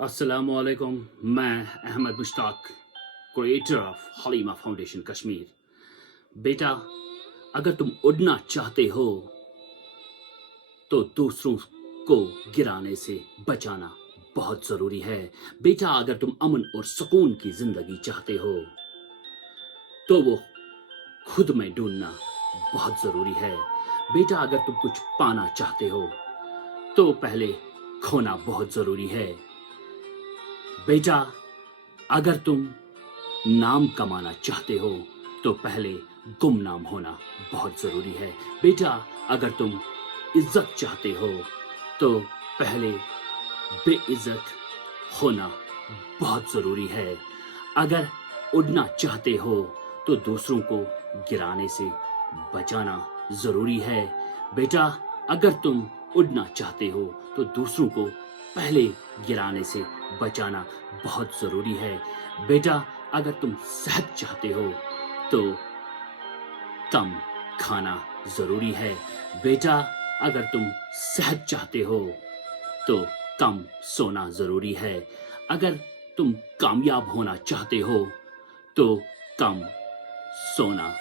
अस्सलामुअलैकुम। मैं Ahmad Mushtaq, creator of Halima foundation Kashmir. बेटा, अगर तुम उड़ना चाहते हो तो दूसरों को गिराने से बचाना बहुत ज़रूरी है। बेटा, अगर तुम अमन और सुकून की ज़िंदगी चाहते हो तो वो खुद में ढूंढना बहुत ज़रूरी है। बेटा, अगर तुम कुछ पाना चाहते हो तो पहले खोना बहुत ज़रूरी है। बेटा, अगर तुम नाम कमाना चाहते हो तो पहले गुमनाम होना बहुत ज़रूरी है। बेटा, अगर तुम इज्जत चाहते हो तो पहले बेइज्जत होना बहुत ज़रूरी है। अगर उड़ना चाहते हो तो दूसरों को गिराने से बचाना ज़रूरी है। बेटा, अगर तुम उड़ना चाहते हो तो दूसरों को पहले गिराने से बचाना बहुत ज़रूरी है। बेटा, अगर तुम सेहत चाहते हो तो कम खाना ज़रूरी है। बेटा, अगर तुम सेहत चाहते हो तो कम सोना ज़रूरी है। अगर तुम कामयाब होना चाहते हो तो कम सोना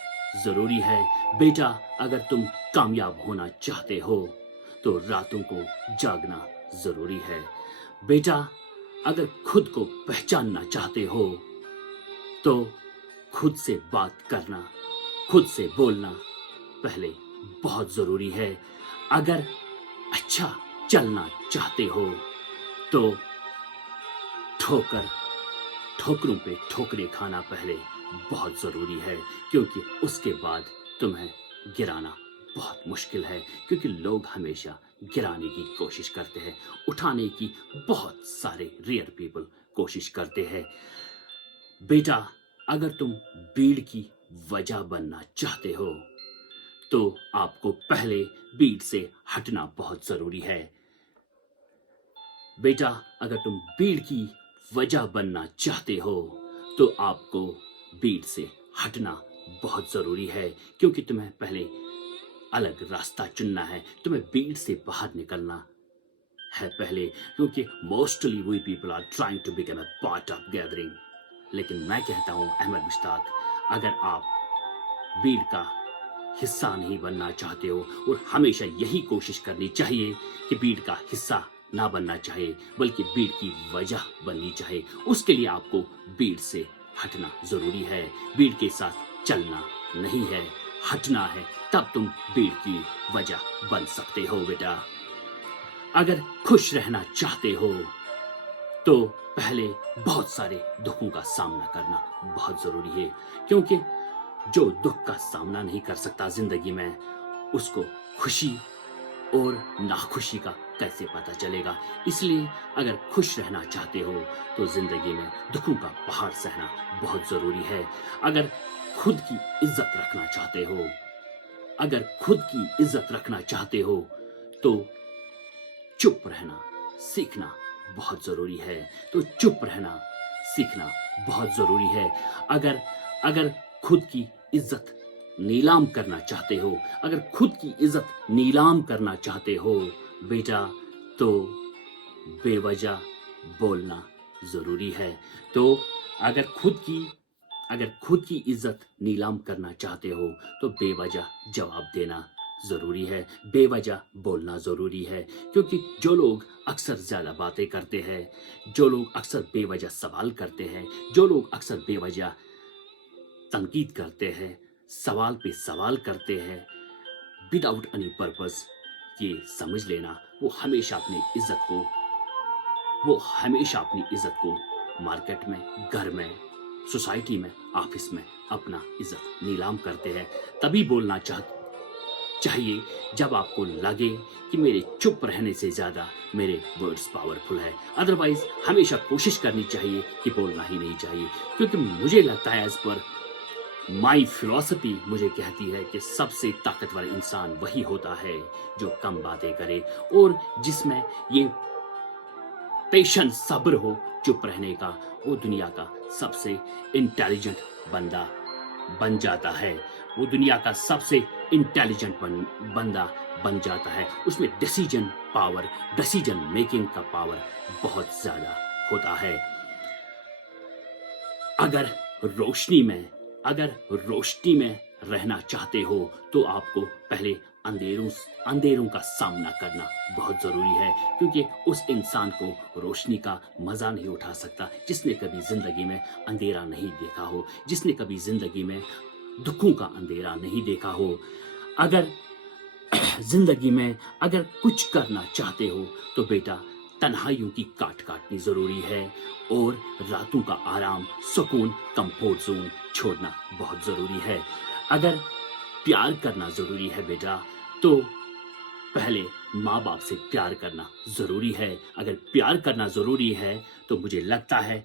ज़रूरी है। बेटा, अगर तुम कामयाब होना चाहते हो तो रातों को जागना ज़रूरी है। बेटा, अगर खुद को पहचानना चाहते हो तो खुद से बात करना, खुद से बोलना पहले बहुत ज़रूरी है। अगर अच्छा चलना चाहते हो तो ठोकरों पे ठोकरें खाना पहले बहुत ज़रूरी है, क्योंकि उसके बाद तुम्हें गिराना बहुत मुश्किल है। क्योंकि लोग हमेशा गिराने की कोशिश करते हैं, उठाने की बहुत सारे रेयर पीपल कोशिश करते हैं। बेटा, अगर तुम भीड़ की वजह बनना चाहते हो तो आपको पहले भीड़ से हटना बहुत ज़रूरी है। बेटा, अगर तुम भीड़ की वजह बनना चाहते हो तो आपको भीड़ से हटना बहुत ज़रूरी है, क्योंकि तुम्हें पहले अलग रास्ता चुनना है, तुम्हें भीड़ से बाहर निकलना है पहले। क्योंकि mostly we people are trying to become a part of gathering. लेकिन मैं कहता हूँ अहमद मुश्ताक, अगर आप भीड़ का हिस्सा नहीं बनना चाहते हो, और हमेशा यही कोशिश करनी चाहिए कि भीड़ का हिस्सा ना बनना चाहिए बल्कि भीड़ की वजह बननी चाहिए, उसके लिए आपको भीड़ से हटना ज़रूरी है। भीड़ के साथ चलना नहीं है, हटना है, तब तुम भीड़ की वजह बन सकते हो। बेटा, अगर खुश रहना चाहते हो तो पहले बहुत सारे दुखों का सामना करना बहुत ज़रूरी है, क्योंकि जो दुख का सामना नहीं कर सकता ज़िंदगी में, उसको खुशी और नाखुशी का कैसे पता चलेगा। इसलिए अगर खुश रहना चाहते हो तो ज़िंदगी में दुखों का पहाड़ सहना बहुत ज़रूरी है। अगर खुद की इज्जत रखना चाहते हो, अगर खुद की इज्जत रखना चाहते हो तो चुप रहना सीखना बहुत ज़रूरी है। तो चुप रहना सीखना बहुत ज़रूरी है। अगर अगर खुद की इज्जत नीलाम करना चाहते हो, अगर खुद की इज्जत नीलाम करना चाहते हो बेटा, तो बेवजह बोलना ज़रूरी है। तो अगर खुद की इज्जत नीलाम करना चाहते हो तो बेवजह जवाब देना ज़रूरी है, बेवजह बोलना ज़रूरी है। क्योंकि जो लोग अक्सर ज़्यादा बातें करते हैं, जो लोग अक्सर बेवजह सवाल करते हैं, जो लोग अक्सर बेवजह तनकीद करते हैं, सवाल पे सवाल करते हैं विदाउट एनी पर्पस, ये समझ लेना वो हमेशा अपनी इज्जत को मार्केट में, घर में, सोसाइटी में, ऑफिस में अपना इज्जत नीलाम करते हैं। तभी बोलना चाहिए जब आपको लगे कि मेरे चुप रहने से ज़्यादा मेरे वर्ड्स पावरफुल है। अदरवाइज हमेशा कोशिश करनी चाहिए कि बोलना ही नहीं चाहिए। क्योंकि मुझे लगता है, एज पर माई फिलॉसफी मुझे कहती है कि सबसे ताकतवर इंसान वही होता है जो कम बातें करे और जिसमें ये पेशेंस, सब्र हो चुप रहने का। वो दुनिया का सबसे इंटेलिजेंट बंदा बन जाता है, वो दुनिया का सबसे इंटेलिजेंट बंदा बन जाता है। उसमें डिसीजन मेकिंग का पावर बहुत ज़्यादा होता है। अगर रोशनी में अगर रोशनी में रहना चाहते हो तो आपको पहले अंधेरों का सामना करना बहुत ज़रूरी है, क्योंकि उस इंसान को रोशनी का मज़ा नहीं उठा सकता जिसने कभी ज़िंदगी में अंधेरा नहीं देखा हो, जिसने कभी ज़िंदगी में दुखों का अंधेरा नहीं देखा हो। अगर ज़िंदगी में अगर कुछ करना चाहते हो तो बेटा तन्हाइयों की काट काटनी ज़रूरी है, और रातों का आराम, सुकून, कंफर्ट जोन छोड़ना बहुत ज़रूरी है। अगर प्यार करना ज़रूरी है बेटा तो पहले माँ बाप से प्यार करना ज़रूरी है। अगर प्यार करना ज़रूरी है तो मुझे लगता है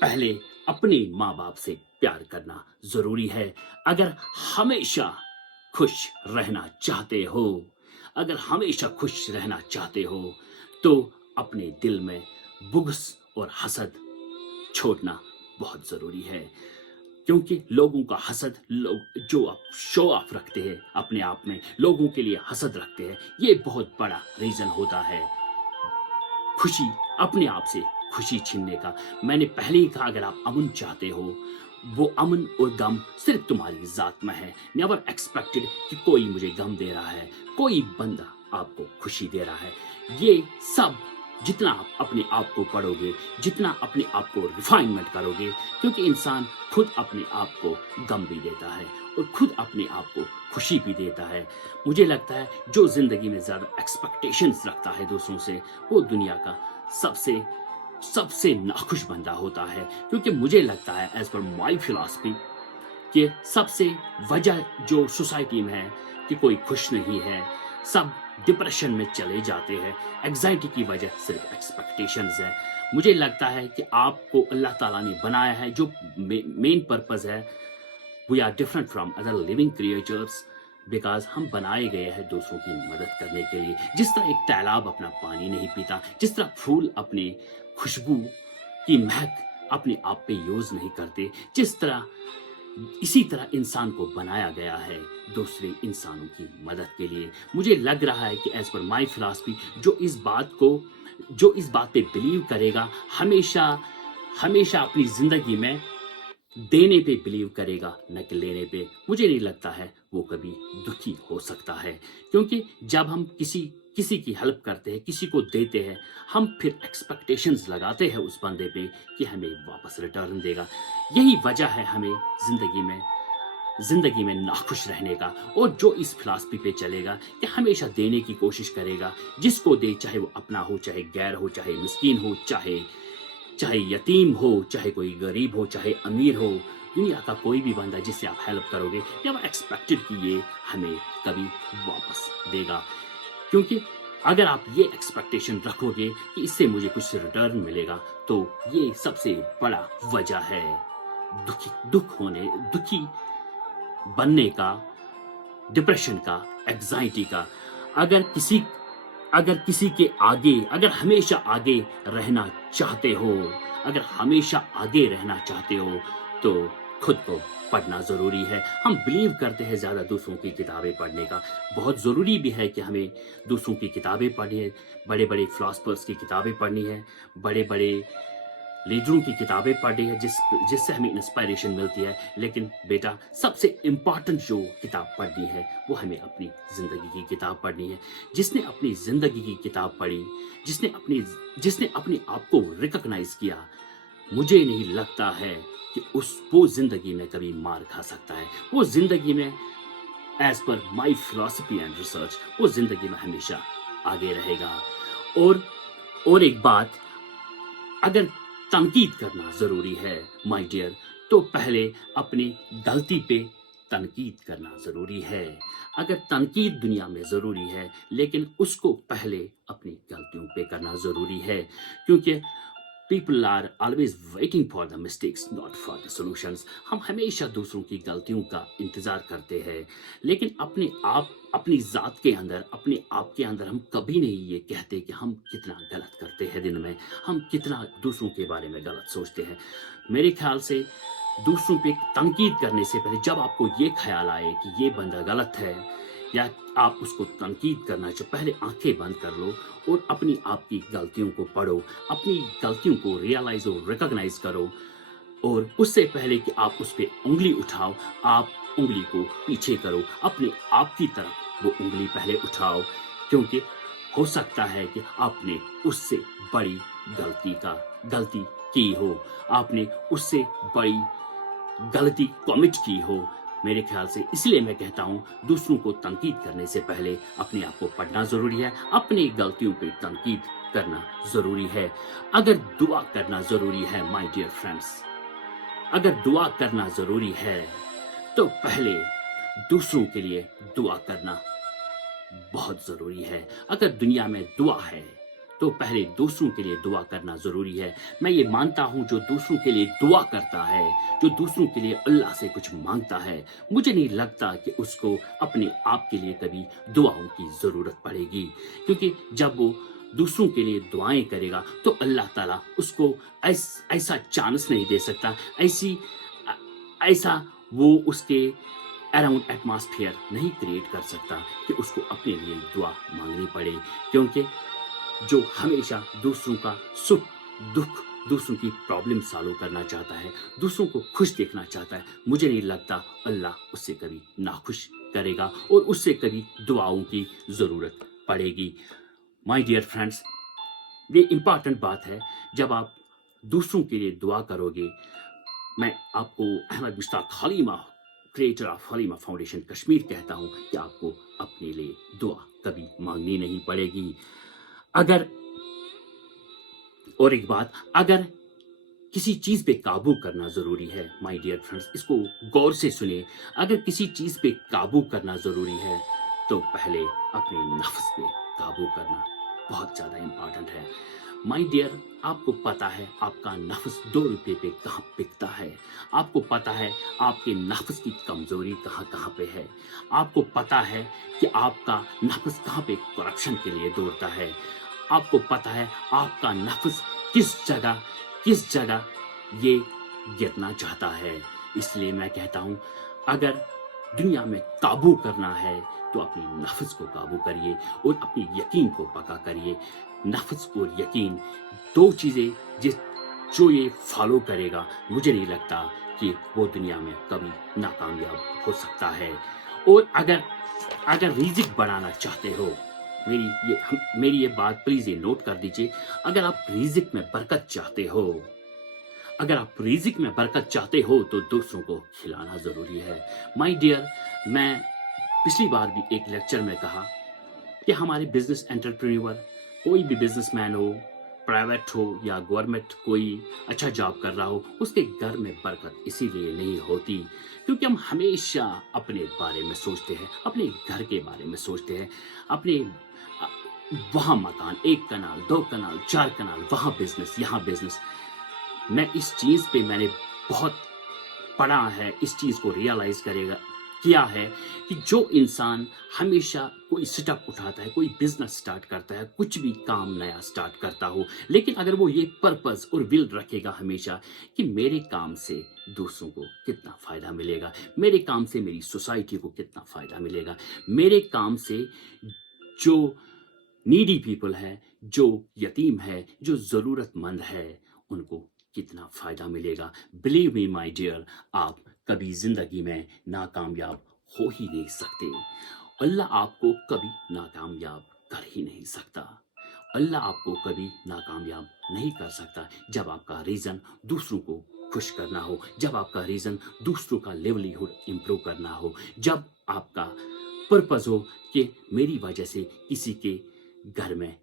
पहले अपने माँ बाप से प्यार करना ज़रूरी है। अगर हमेशा खुश रहना चाहते हो अगर हमेशा खुश रहना चाहते हो तो अपने दिल में बुग़्ज़ और हसद छोड़ना बहुत ज़रूरी है, क्योंकि लोगों का हसद, लोग जो आप शो ऑफ रखते हैं अपने आप में, लोगों के लिए हसद रखते हैं, ये बहुत बड़ा रीज़न होता है खुशी, अपने आप से खुशी छीनने का। मैंने पहले ही कहा, अगर आप अमन चाहते हो, वो अमन और गम सिर्फ तुम्हारी ज़ात में है। नेवर एक्सपेक्टेड कि कोई मुझे गम दे रहा है, कोई बंदा आपको खुशी दे रहा है। ये सब जितना आप अपने आप को पढ़ोगे, जितना अपने आप को रिफाइनमेंट करोगे, क्योंकि इंसान खुद अपने आप को गम भी देता है और खुद अपने आप को खुशी भी देता है। मुझे लगता है जो ज़िंदगी में ज़्यादा एक्सपेक्टेशंस रखता है दूसरों से, वो दुनिया का सबसे नाखुश बंदा होता है। क्योंकि मुझे लगता है एज पर माई फिलॉसफी कि सबसे वजह जो सोसाइटी में है कि कोई खुश नहीं है, सब डिप्रेशन में चले जाते हैं, एग्जाइटी की वजह सिर्फ एक्सपेक्टेशंस है। मुझे लगता है कि आपको अल्लाह ताला ने बनाया है, जो मेन पर्पस है, we are different from other living creatures, because हम बनाए गए हैं दूसरों की मदद करने के लिए। जिस तरह एक तालाब अपना पानी नहीं पीता, जिस तरह फूल अपनी खुशबू की महक अपने आप पे यूज़ नहीं करते, जिस तरह इसी तरह इंसान को बनाया गया है दूसरे इंसानों की मदद के लिए। मुझे लग रहा है कि एज पर माई फिलॉसफी जो इस बात पे बिलीव करेगा, हमेशा अपनी ज़िंदगी में देने पे बिलीव करेगा, न कि लेने पे, मुझे नहीं लगता है वो कभी दुखी हो सकता है। क्योंकि जब हम किसी की हेल्प करते हैं, किसी को देते हैं, हम फिर एक्सपेक्टेशंस लगाते हैं उस बंदे पे कि हमें वापस रिटर्न देगा। यही वजह है हमें ज़िंदगी में नाखुश रहने का। और जो इस फिलॉसफी पे चलेगा कि हमेशा देने की कोशिश करेगा, जिसको दे, चाहे वो अपना हो, चाहे गैर हो, चाहे मिस्कीन हो, चाहे यतीम हो, चाहे कोई गरीब हो, चाहे अमीर हो, दुनिया का कोई भी बंदा जिससे आप हेल्प करोगे, नेवर एक्सपेक्टेड कि ये हमें कभी वापस देगा। क्योंकि अगर आप ये एक्सपेक्टेशन रखोगे कि इससे मुझे कुछ रिटर्न मिलेगा, तो ये सबसे बड़ा वजह है दुखी बनने का, डिप्रेशन का, एग्जाइटी का। अगर हमेशा आगे रहना चाहते हो तो खुद को पढ़ना ज़रूरी है। हम बिलीव करते हैं ज़्यादा दूसरों की किताबें पढ़ने का, बहुत ज़रूरी भी है कि हमें दूसरों की किताबें पढ़नी है, बड़े बड़े फिलोसफर्स की किताबें पढ़नी है, बड़े बड़े लीडरों की किताबें पढ़नी है, जिससे हमें इंस्पायरेशन मिलती है। लेकिन बेटा सबसे इम्पॉर्टेंट जो किताब पढ़नी है वो हमें अपनी ज़िंदगी की किताब पढ़नी है। जिसने अपनी ज़िंदगी की किताब पढ़ी, जिसने अपने आप को रिकॉग्नाइज किया, मुझे नहीं लगता है कि वो ज़िंदगी में कभी मार खा सकता है। वो ज़िंदगी में as per my philosophy and research, वो ज़िंदगी में हमेशा आगे रहेगा। और एक बात, अगर तनकीद करना ज़रूरी है माय डियर, तो पहले अपनी गलती पे तनकीद करना ज़रूरी है। अगर तनकीद दुनिया में ज़रूरी है, लेकिन उसको पहले अपनी गलतियों पे करना ज़रूरी है, क्योंकि people are always waiting for the mistakes, not for the solutions. हम हमेशा दूसरों की गलतियों का इंतज़ार करते हैं, लेकिन अपनी ज़ात के अंदर, अपने आप के अंदर हम कभी नहीं ये कहते कि हम कितना गलत करते हैं दिन में, हम कितना दूसरों के बारे में गलत सोचते हैं। मेरे ख्याल से दूसरों पे तनकीद करने से पहले जब आपको ये ख्याल आए कि ये बंदा गलत है या आप उसको तनकीद करना चाहो, पहले आंखें बंद कर लो और अपनी आपकी गलतियों को पढ़ो, अपनी गलतियों को रियलाइज और रिकॉग्नाइज करो। और उससे पहले कि आप उस पे उंगली उठाओ, आप उंगली को पीछे करो, अपने आप की तरफ वो उंगली पहले उठाओ, क्योंकि हो सकता है कि आपने उससे बड़ी गलती की हो, आपने उससे बड़ी गलती कमिट की हो। मेरे ख्याल से इसलिए मैं कहता हूँ, दूसरों को तनकीद करने से पहले अपने आप को पढ़ना ज़रूरी है, अपनी गलतियों पे तनकीद करना ज़रूरी है। अगर दुआ करना ज़रूरी है माय डियर फ्रेंड्स, अगर दुआ करना ज़रूरी है तो पहले दूसरों के लिए दुआ करना बहुत ज़रूरी है। अगर दुनिया में दुआ है तो पहले दूसरों के लिए दुआ करना ज़रूरी है। मैं ये मानता हूँ, जो दूसरों के लिए दुआ करता है, जो दूसरों के लिए अल्लाह से कुछ मांगता है, मुझे नहीं लगता कि उसको अपने आप के लिए कभी दुआओं की ज़रूरत पड़ेगी, क्योंकि जब वो दूसरों के लिए दुआएं करेगा तो अल्लाह ताला उसको ऐसा चांस नहीं दे सकता, ऐसा वो उसके अराउंड एटमॉस्फेयर नहीं क्रिएट कर सकता कि उसको अपने लिए दुआ मांगनी पड़े, क्योंकि जो हमेशा दूसरों का सुख दुख, दूसरों की प्रॉब्लम सॉल्व करना चाहता है, दूसरों को खुश देखना चाहता है, मुझे नहीं लगता अल्लाह उससे कभी नाखुश करेगा और उससे कभी दुआओं की ज़रूरत पड़ेगी। माय डियर फ्रेंड्स, ये इम्पॉर्टेंट बात है। जब आप दूसरों के लिए दुआ करोगे, मैं आपको Ahmad Mushtaq Halima, creator of Halima foundation Kashmir, कहता हूँ कि आपको अपने लिए दुआ कभी मांगनी नहीं पड़ेगी। अगर और एक बात, अगर किसी चीज़ पे काबू करना ज़रूरी है माय डियर फ्रेंड्स, इसको गौर से सुनिए, अगर किसी चीज़ पे काबू करना ज़रूरी है तो पहले अपने नफ्स पे काबू करना बहुत ज़्यादा इम्पॉर्टेंट है। माय डियर, आपको पता है आपका नफ्स 2 रुपये पे कहाँ बिकता है, आपको पता है आपके नफ्स की कमज़ोरी कहाँ कहाँ पे है, आपको पता है कि आपका नफ्स कहाँ पे करप्शन के लिए दौड़ता है, आपको पता है आपका नफ्स किस जगह ये गिरना चाहता है। इसलिए मैं कहता हूँ, अगर दुनिया में काबू करना है तो अपने नफ्स को काबू करिए और अपने यकीन को पक्का करिए। नफ्स और यकीन 2 चीज़ें जो ये फॉलो करेगा, मुझे नहीं लगता कि वो दुनिया में कभी नाकामयाब हो सकता है। और अगर रिज़्क बढ़ाना चाहते हो, मेरी ये बात प्लीज़ ये नोट कर दीजिए, अगर आप रिज़्क में बरकत चाहते हो तो दूसरों को खिलाना ज़रूरी है। माय डियर, मैं पिछली बार भी एक लेक्चर में कहा कि हमारे बिजनेस एंटरप्रेन्योर, कोई भी बिजनेसमैन हो, प्राइवेट हो या गवर्नमेंट, कोई अच्छा जॉब कर रहा हो, उसके घर में बरकत इसीलिए नहीं होती क्योंकि हम हमेशा अपने बारे में सोचते हैं, अपने घर के बारे में सोचते हैं, अपने वहाँ मकान, 1 कनाल, 2 कनाल, 4 कनाल, वहाँ बिजनेस, यहाँ बिजनेस। मैं इस चीज़ पे मैंने बहुत पढ़ा है, इस चीज़ को रियलाइज़ किया है कि जो इंसान हमेशा कोई स्टेप उठाता है, कोई बिजनेस स्टार्ट करता है, कुछ भी काम नया स्टार्ट करता हो, लेकिन अगर वो ये पर्पस और विल रखेगा हमेशा कि मेरे काम से दूसरों को कितना फ़ायदा मिलेगा, मेरे काम से मेरी सोसाइटी को कितना फ़ायदा मिलेगा, मेरे काम से जो नीडी पीपल है, जो यतीम है, जो ज़रूरतमंद है, उनको कितना फ़ायदा मिलेगा। बिलीव मी माय डियर, आप कभी ज़िंदगी में नाकामयाब हो ही नहीं सकते। अल्लाह आपको कभी नाकामयाब कर ही नहीं सकता। अल्लाह आपको कभी नाकामयाब नहीं कर सकता जब आपका रीज़न दूसरों को खुश करना हो, जब आपका रीज़न दूसरों का लिवलीहुड इम्प्रूव करना हो, जब आपका पर्पस हो कि मेरी वजह से किसी के घर में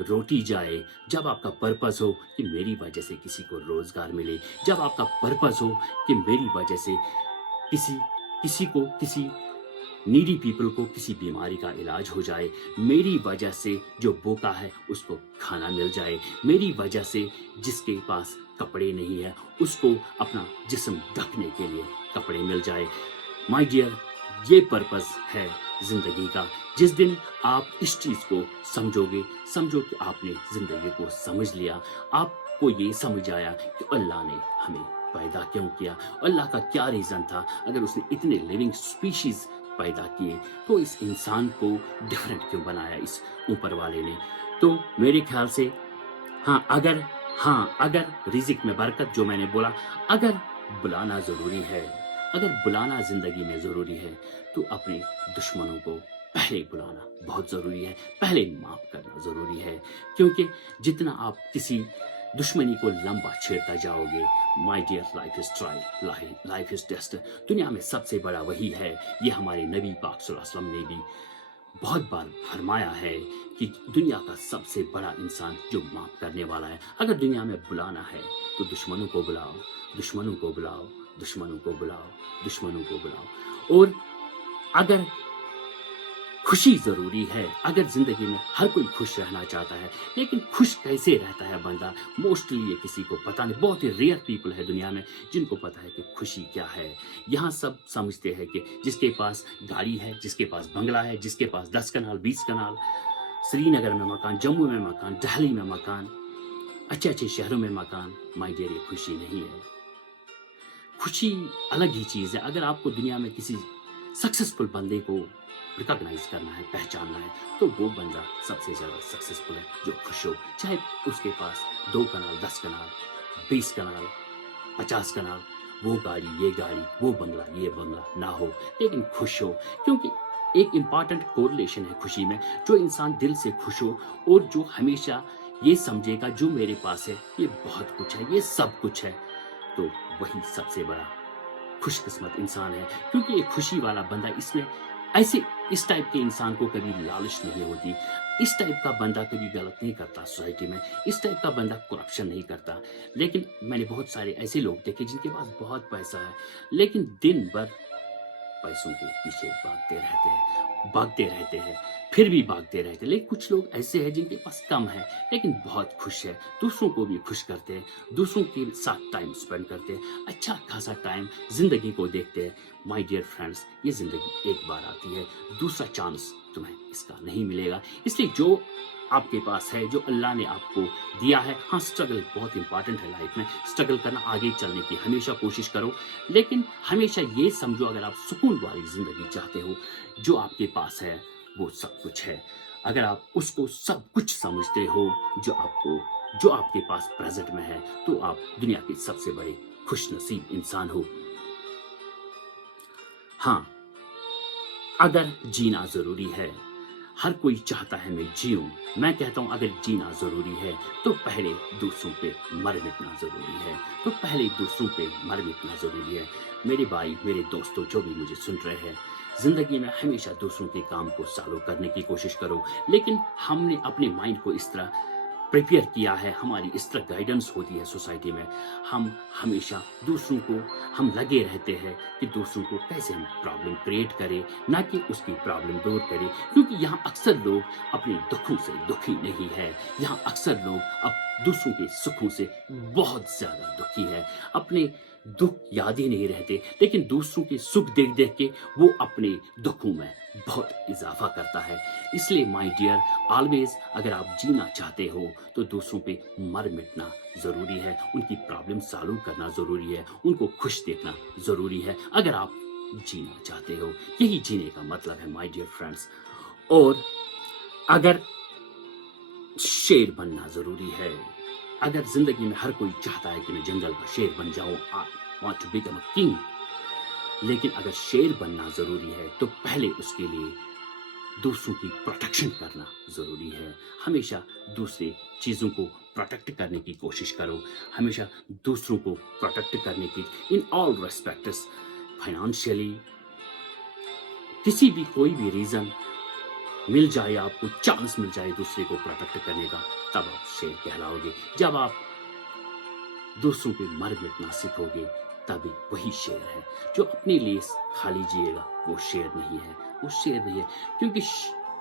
रोटी जाए, जब आपका पर्पस हो कि मेरी वजह से किसी को रोज़गार मिले, जब आपका पर्पस हो कि मेरी वजह से किसी नीडी पीपल को किसी बीमारी का इलाज हो जाए, मेरी वजह से जो भूखा है उसको खाना मिल जाए, मेरी वजह से जिसके पास कपड़े नहीं है उसको अपना जिस्म ढकने के लिए कपड़े मिल जाए। माय डियर, ये पर्पस है ज़िंदगी का। जिस दिन आप इस चीज़ को समझो कि आपने ज़िंदगी को समझ लिया, आपको ये समझ आया कि अल्लाह ने हमें पैदा क्यों किया, अल्लाह का क्या रीज़न था, अगर उसने इतने लिविंग स्पीशीज़ पैदा किए, तो इस इंसान को डिफरेंट क्यों बनाया इस ऊपर वाले ने? तो मेरे ख्याल से अगर रिज़्क में बरकत जो मैंने बोला, अगर बुलाना ज़रूरी है, अगर बुलाना ज़िंदगी में ज़रूरी है, तो अपने दुश्मनों को पहले बुलाना बहुत ज़रूरी है, पहले माफ़ करना ज़रूरी है। क्योंकि जितना आप किसी दुश्मनी को लंबा छेड़ता जाओगे, my dear life is trial, life is test. दुनिया में सबसे बड़ा वही है, ये हमारे नबी पाक सल्लल्लाहु अलैहि वसल्लम ने भी बहुत बार फरमाया है कि दुनिया का सबसे बड़ा इंसान जो माफ़ करने वाला है। अगर दुनिया में बुलाना है तो दुश्मनों को बुलाओ, दुश्मनों को बुलाओ, दुश्मनों को बुलाओ, दुश्मनों को बुलाओ। और अगर खुशी ज़रूरी है, अगर ज़िंदगी में हर कोई खुश रहना चाहता है, लेकिन खुश कैसे रहता है बंदा, मोस्टली ये किसी को पता नहीं। बहुत ही रेयर पीपल है दुनिया में जिनको पता है कि खुशी क्या है। यहाँ सब समझते हैं कि जिसके पास गाड़ी है, जिसके पास बंगला है, जिसके पास 10 कनाल 20 कनाल, श्रीनगर में मकान, जम्मू में मकान, दिल्ली में मकान, अच्छे शहरों में मकान, माय डियर, ये खुशी नहीं है। खुशी अलग ही चीज़ है। अगर आपको दुनिया में किसी सक्सेसफुल बंदे को रिकॉग्नाइज करना है, पहचानना है, तो वो बंदा सबसे ज़्यादा सक्सेसफुल है जो खुश हो। चाहे उसके पास 2 कनाल, 10 कनाल, 20 कनाल, 50 कनाल, वो गाड़ी, ये गाड़ी, वो बंगला, ये बंगला ना हो, लेकिन खुश हो। क्योंकि एक इम्पॉर्टेंट कोरिलेशन है खुशी में। जो इंसान दिल से खुश हो और जो हमेशा ये समझेगा जो मेरे पास है ये बहुत कुछ है, ये सब कुछ है, तो वही सबसे बड़ा खुशकिस्मत इंसान है। क्योंकि एक खुशी वाला बंदा, इसमें ऐसे इस टाइप के इंसान को कभी लालच नहीं होती, इस टाइप का बंदा कभी गलत नहीं करता सोसाइटी में, इस टाइप का बंदा करप्शन नहीं करता। लेकिन मैंने बहुत सारे ऐसे लोग देखे जिनके पास बहुत पैसा है, लेकिन दिन भर पैसों के पीछे भागते रहते हैं, फिर भी भागते रहते हैं। लेकिन कुछ लोग ऐसे हैं जिनके पास कम है लेकिन बहुत खुश है, दूसरों को भी खुश करते हैं, दूसरों के साथ टाइम स्पेंड करते हैं, अच्छा खासा टाइम जिंदगी को देखते हैं। माय डियर फ्रेंड्स, ये जिंदगी एक बार आती है, दूसरा चांस तुम्हें इसका नहीं मिलेगा। इसलिए जो आपके पास है, जो अल्लाह ने आपको दिया है, हाँ, स्ट्रगल बहुत इंपॉर्टेंट है लाइफ में, स्ट्रगल करना, आगे चलने की हमेशा कोशिश करो। लेकिन हमेशा ये समझो, अगर आप सुकून वाली ज़िंदगी चाहते हो, जो आपके पास है वो सब कुछ है। अगर आप उसको सब कुछ समझते हो, जो आपके पास प्रेजेंट में है, तो आप दुनिया के सबसे बड़े खुश नसीब इंसान हो। हाँ, अगर जीना ज़रूरी है, हर कोई चाहता है मैं जीऊँ, मैं कहता हूँ अगर जीना ज़रूरी है तो पहले दूसरों पे मर मिटना ज़रूरी है, तो पहले दूसरों पे मर मिटना ज़रूरी है। मेरे भाई, मेरे दोस्तों, जो भी मुझे सुन रहे हैं, ज़िंदगी में हमेशा दूसरों के काम को सॉल्व करने की कोशिश करो। लेकिन हमने अपने माइंड को इस तरह प्रिपेयर किया है, हमारी इस तरह गाइडेंस होती है सोसाइटी में, हम हमेशा दूसरों को हम लगे रहते हैं कि दूसरों को कैसे हम प्रॉब्लम क्रिएट करें, ना कि उसकी प्रॉब्लम दूर करें। क्योंकि यहाँ अक्सर लोग अपने दुखों से दुखी नहीं है, यहाँ अक्सर लोग अब दूसरों के सुखों से बहुत ज़्यादा दुखी है। अपने दुख याद ही नहीं रहते, लेकिन दूसरों के सुख देख देख के वो अपने दुखों में बहुत इजाफा करता है। इसलिए माय डियर, ऑलवेज अगर आप जीना चाहते हो तो दूसरों पे मर मिटना ज़रूरी है, उनकी प्रॉब्लम सॉल्व करना ज़रूरी है, उनको खुश देखना ज़रूरी है, अगर आप जीना चाहते हो। यही जीने का मतलब है माय डियर फ्रेंड्स। और अगर शेर बनना ज़रूरी है, अगर ज़िंदगी में हर कोई चाहता है कि मैं जंगल का शेर बन जाऊँ, I want to become a king, लेकिन अगर शेर बनना ज़रूरी है तो पहले उसके लिए दूसरों की प्रोटेक्शन करना ज़रूरी है। हमेशा दूसरे चीज़ों को प्रोटेक्ट करने की कोशिश करो, हमेशा दूसरों को प्रोटेक्ट करने की, इन ऑल रेस्पेक्ट्स, फाइनेंशियली, किसी भी कोई भी रीज़न मिल जाए, आपको चांस मिल जाए दूसरे को प्रोटेक्ट करने का, तब आप शेर कहलाओगे। जब आप दूसरों पे मर मिटना सीखोगे, तभी वही शेर है। जो अपने लिए खाली जिएगा वो शेर नहीं है, वो शेर नहीं है। क्योंकि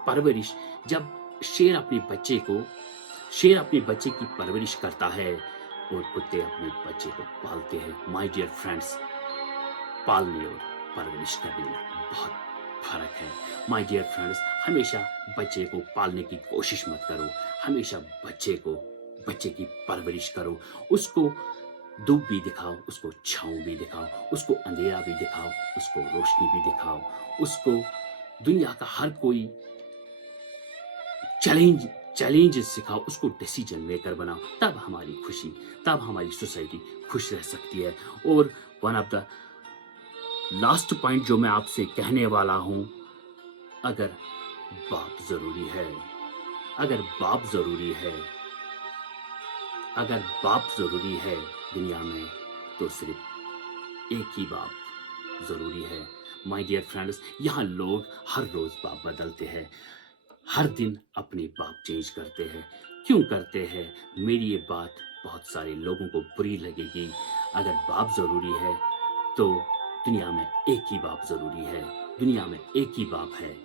परवरिश, जब शेर अपने बच्चे की परवरिश करता है और कुत्ते अपने बच्चे को पालते हैं। माय डियर फ्रेंड्स, पालने और परवरिश करने में बहुत फर्क है। माय डियर फ्रेंड्स, हमेशा बच्चे को पालने की कोशिश मत करो, हमेशा बच्चे की परवरिश करो, उसको धूप भी दिखाओ, उसको छाँव भी दिखाओ, उसको अंधेरा भी दिखाओ, उसको रोशनी भी दिखाओ, उसको दुनिया का हर कोई चैलेंज चैलेंजेस सिखाओ, उसको डिसीजन मेकर बनाओ। तब हमारी खुशी, तब हमारी सोसाइटी खुश रह सकती है। और one of the last point जो मैं आपसे कहने वाला हूँ, अगर बाप ज़रूरी है, अगर बाप ज़रूरी है, अगर बाप ज़रूरी है दुनिया में, तो सिर्फ एक ही बाप ज़रूरी है। माय डियर फ्रेंड्स, यहाँ लोग हर रोज़ बाप बदलते हैं, हर दिन अपने बाप चेंज करते हैं। क्यों करते हैं? मेरी ये बात बहुत सारे लोगों को बुरी लगेगी। अगर बाप ज़रूरी है तो दुनिया में एक ही बाप ज़रूरी है, दुनिया में एक ही बाप है।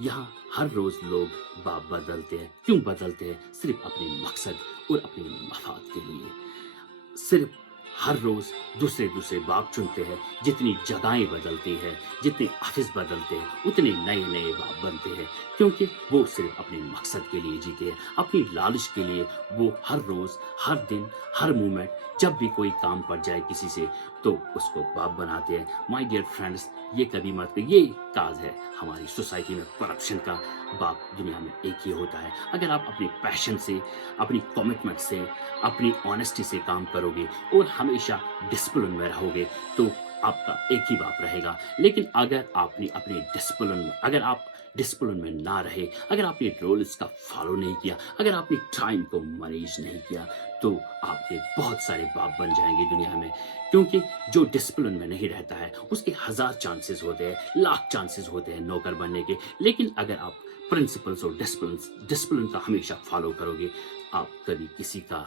यहाँ हर रोज़ लोग बाप बदलते हैं। क्यों बदलते हैं? सिर्फ अपने मकसद और अपने मफाद के लिए। सिर्फ हर रोज़ दूसरे दूसरे बाप चुनते हैं। जितनी जगहें बदलती है, जितने ऑफिस बदलते हैं, उतने नए नए बाप बनते हैं, क्योंकि वो सिर्फ अपने मकसद के लिए जीते हैं, अपनी लालच के लिए। वो हर रोज़, हर दिन, हर मोमेंट, जब भी कोई काम पड़ जाए किसी से, तो उसको बाप बनाते हैं। माय डियर फ्रेंड्स, ये कभी मत, ये काज है हमारी सोसाइटी में करप्शन का। बाप दुनिया में एक ही होता है। अगर आप अपने पैशन से, अपनी कमिटमेंट से, अपनी ऑनेस्टी से काम करोगे और हमेशा डिसिप्लिन में रहोगे, तो आपका एक ही बाप रहेगा। लेकिन अगर आपने अपने डिसिप्लिन में, अगर आप डिसिप्लिन में ना रहे, अगर आपने रूल्स का फॉलो नहीं किया, अगर आपने टाइम को मैनेज नहीं किया, तो आपके बहुत सारे बाप बन जाएंगे दुनिया में। क्योंकि जो डिसिप्लिन में नहीं रहता है, उसके 1000 चांसेस होते हैं, लाख चांसेस होते हैं नौकर बनने के। लेकिन अगर आप प्रिंसिपल्स और डिसिप्लिन का हमेशा फॉलो करोगे, आप कभी किसी का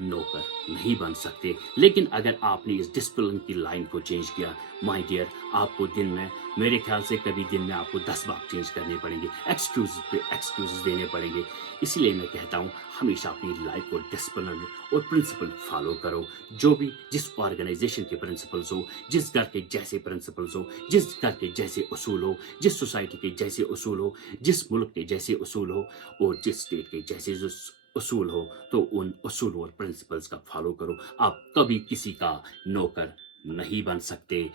नौकर नहीं बन सकते। लेकिन अगर आपने इस डिसिप्लिन की लाइन को चेंज किया, माय डियर, आपको दिन में, मेरे ख्याल से कभी दिन में आपको 10 बार चेंज करने पड़ेंगे, एक्सक्यूज पे एक्सक्यूज देने पड़ेंगे। इसलिए मैं कहता हूँ, हमेशा अपनी लाइफ को डिसिप्लिन और प्रिंसिपल फॉलो करो। जो भी, जिस ऑर्गेनाइजेशन के प्रिंसिपल्स हो, जिस घर के जैसे प्रिंसिपल्स हो, जिस घर के जैसे उसूल हो, जिस सोसाइटी के जैसे उसूल हो, जिस मुल्क के जैसे उसूल हो, और जिस स्टेट के जैसे जो उसूल हो, तो उन उसूल और प्रिंसिपल्स का फॉलो करो। आप कभी किसी का नौकर नहीं बन सकते।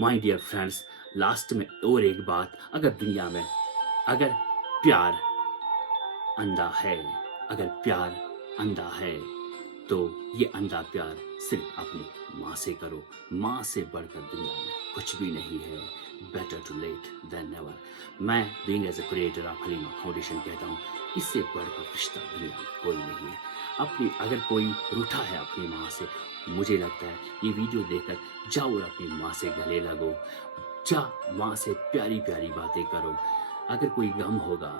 माय डियर फ्रेंड्स, लास्ट में और एक बात, अगर दुनिया में, अगर प्यार अंधा है, अगर प्यार अंधा है, तो ये अंधा प्यार सिर्फ अपनी माँ से करो। माँ से बढ़कर दुनिया में कुछ भी नहीं है। Better too late than never. मैं being as a creator of Halima foundation कहता हूँ, इससे बढ़कर रिश्ता दुनिया में कोई नहीं है। अपनी, अगर कोई रूठा है अपनी माँ से, मुझे लगता है ये वीडियो देखकर जाओ और अपनी माँ से गले लगो, जा माँ से प्यारी प्यारी बातें करो। अगर कोई गम होगा,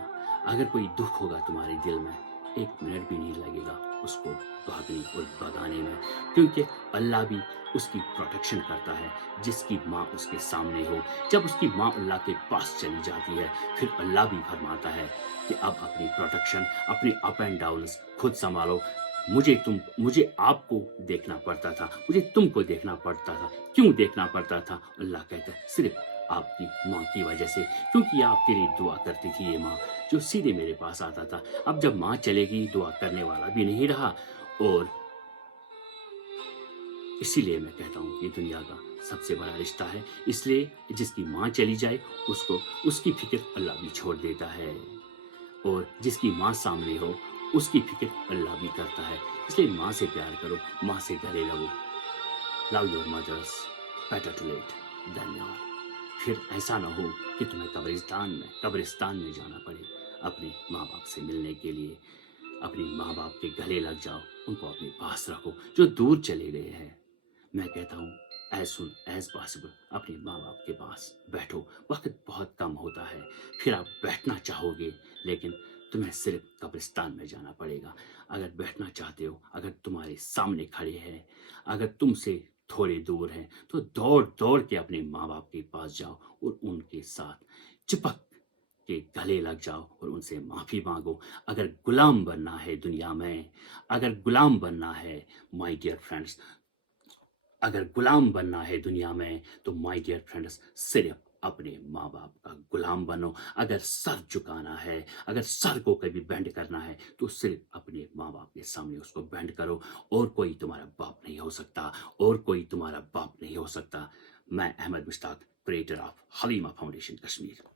अगर कोई दुख होगा तुम्हारे दिल में, 1 मिनट भी नहीं लगेगा उसको भागने और भगाने में, क्योंकि अल्लाह भी उसकी प्रोटेक्शन करता है जिसकी माँ उसके सामने हो। जब उसकी माँ अल्लाह के पास चली जाती है, फिर अल्लाह भी फरमाता है कि अब अपनी प्रोटेक्शन, अपने अप एंड डाउन्स खुद संभालो। मुझे आपको देखना पड़ता था, मुझे तुमको देखना पड़ता था। क्यों देखना पड़ता था? अल्लाह कहता है सिर्फ आपकी माँ की वजह से, क्योंकि आपके लिए दुआ करती थी ये माँ, जो सीधे मेरे पास आता था। अब जब माँ चलेगी, दुआ करने वाला भी नहीं रहा, और इसीलिए मैं कहता हूँ ये दुनिया का सबसे बड़ा रिश्ता है। इसलिए जिसकी माँ चली जाए, उसको, उसकी फिक्र अल्लाह भी छोड़ देता है, और जिसकी माँ सामने हो, उसकी फिक्र अल्लाह भी करता है। इसलिए माँ से प्यार करो, माँ से गले लगो। Love your mothers, better too late than never. फिर ऐसा ना हो कि तुम्हें कब्रिस्तान में जाना पड़े अपने माँ बाप से मिलने के लिए। अपने माँ बाप के गले लग जाओ, उनको अपने पास रखो जो दूर चले गए हैं। मैं कहता हूँ, एज सुन एज पॉसिबल अपने माँ बाप के पास बैठो। वक्त बहुत कम होता है, फिर आप बैठना चाहोगे, लेकिन तुम्हें सिर्फ कब्रिस्तान में जाना पड़ेगा। अगर बैठना चाहते हो, अगर तुम्हारे सामने खड़े हैं, अगर तुमसे थोड़े दूर हैं, तो दौड़ दौड़ के अपने माँ बाप के पास जाओ और उनके साथ चिपक के गले लग जाओ और उनसे माफ़ी मांगो। अगर गुलाम बनना है दुनिया में, अगर गुलाम बनना है माय डियर फ्रेंड्स, अगर गुलाम बनना है दुनिया में, तो माय डियर फ्रेंड्स, सिर्फ अपने माँ बाप का गुलाम बनो। अगर सर झुकाना है, अगर सर को कभी बेंड करना है, तो सिर्फ अपने माँ बाप के सामने उसको बेंड करो। और कोई तुम्हारा बाप नहीं हो सकता, और कोई तुम्हारा बाप नहीं हो सकता। मैं Ahmad Mushtaq, creator of Halima foundation Kashmir.